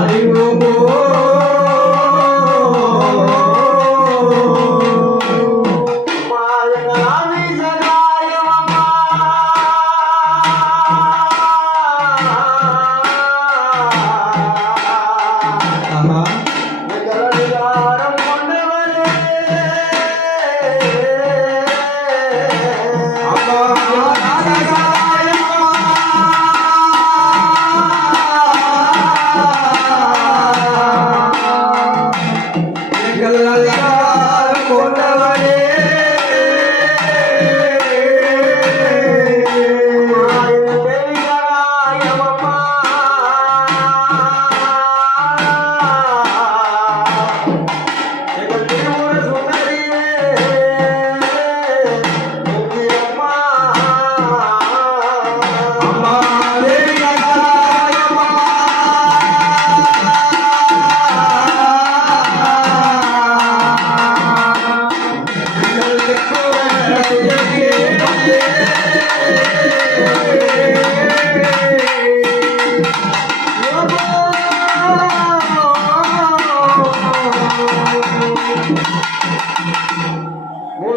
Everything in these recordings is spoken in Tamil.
Hare Om கொண்டவரே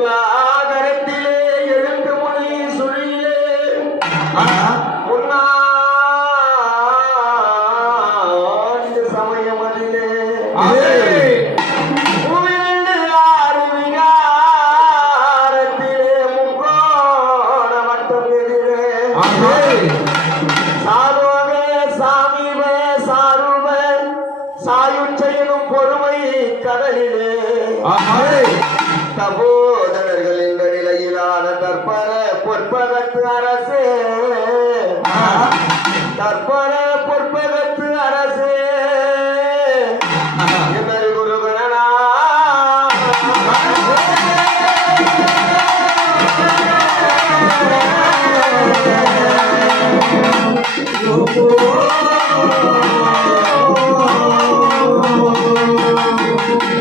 மூலாதாரத்திலே எழுந்த மொழி சுழியிலே முன்னாண்டு சாரோவே சாமிவே சாருவே சாயுச்செயலும் பொறுமை கடலிலே. சகோதரர்கள் என்ற நிலையிலான தற்பர பொற்பகத்து அரசே. தற்பர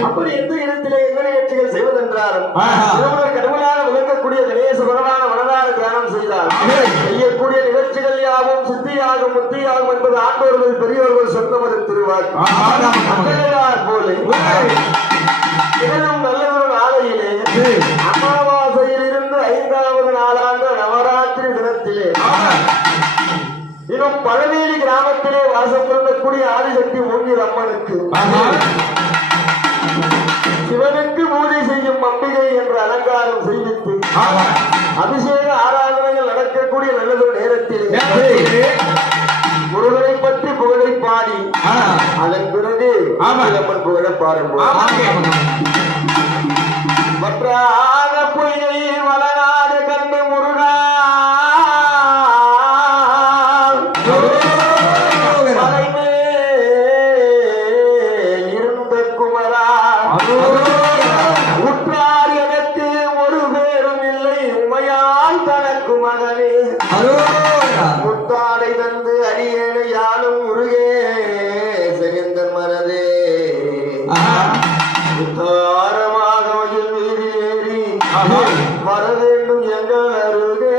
அப்படி எந்த இடத்திலே என்ன நிகழ்ச்சிகள் செய்வதென்றாலும் கடவுளாக விளங்கக்கூடிய கணேச பகவான மனதார தியானம் செய்தார். ஆமென். செய்யக்கூடிய நிகழ்ச்சிகள் யாவும் சித்தியாகும் முத்தியாகும் என்பது ஆண்டோர்கள் பெரியோர்கள் சொந்தமது திருவாக்கு. அம்மனுக்கு சிவனுக்கு பூஜை செய்யும் அம்பிகை என்ற அலங்காரம் செய்வித்து அபிஷேக ஆராதனைகள் நடக்கக்கூடிய நல்லதொரு நேரத்திலே முருகனை பற்றி புகழை பாடி அதன் பிறகு. அம்மன் புகழ பாரும்போது மற்றாத தனக்கு மகனே முத்தாடை தந்து அடியேனை யானும் முருகே செகந்த மனதே உத்தாரமாக மயில் மீது ஏறி வர வேண்டும் எங்கள் அருகே.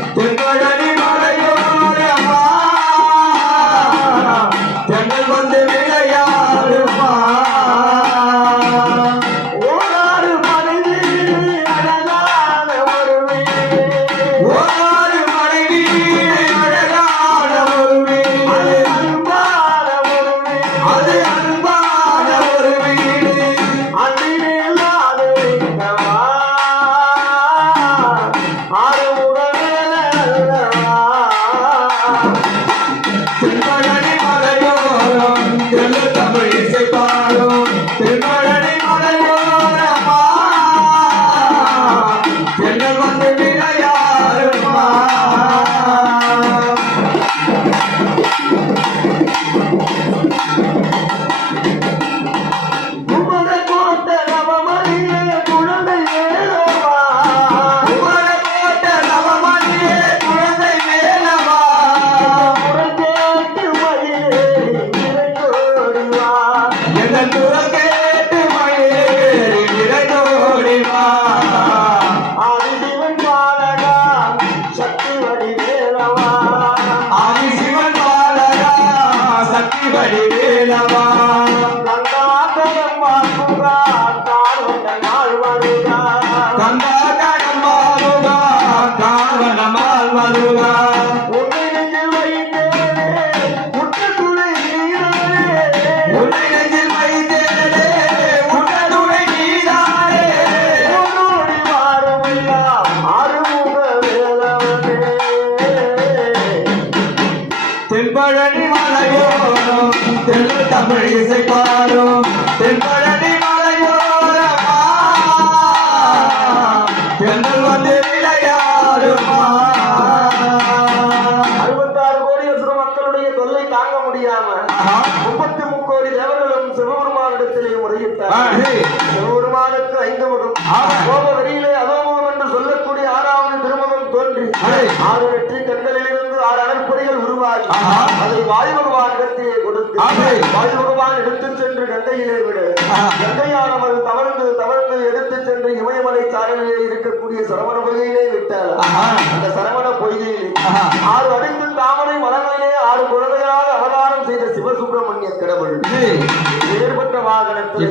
బడి వేలవా கோப வெறியிலே அதோமுகம் என்று சொல்லக்கூடிய ஆறாவது திருமுகம் தோன்றி. ஆறு வெற்றி கண்களிலிருந்து ஆறு அனற்பொறிகள் உருவாகி. அதை வாயு பகவான் இடத்திலே கொடுத்து ஆஹே. வாயு பகவான் எடுத்துச் சென்று கங்கையிலே விடு ஆஹா. கங்கையானவள் தவழ்ந்து தவழ்ந்து எடுத்துச் சென்று இமயமலை சாரலிலே இருக்கக்கூடிய சரவண பொய்கையிலே விட்டார். அந்த சரவண பொய்கையிலே. ஆறு அடைந்து தாமரை மலங்களிலே ஆறு குழந்தைகளாக அவதாரம் செய்த சிவசுப்பிரமணிய கடவுள் வேறுபட்ட வாகனத்தில்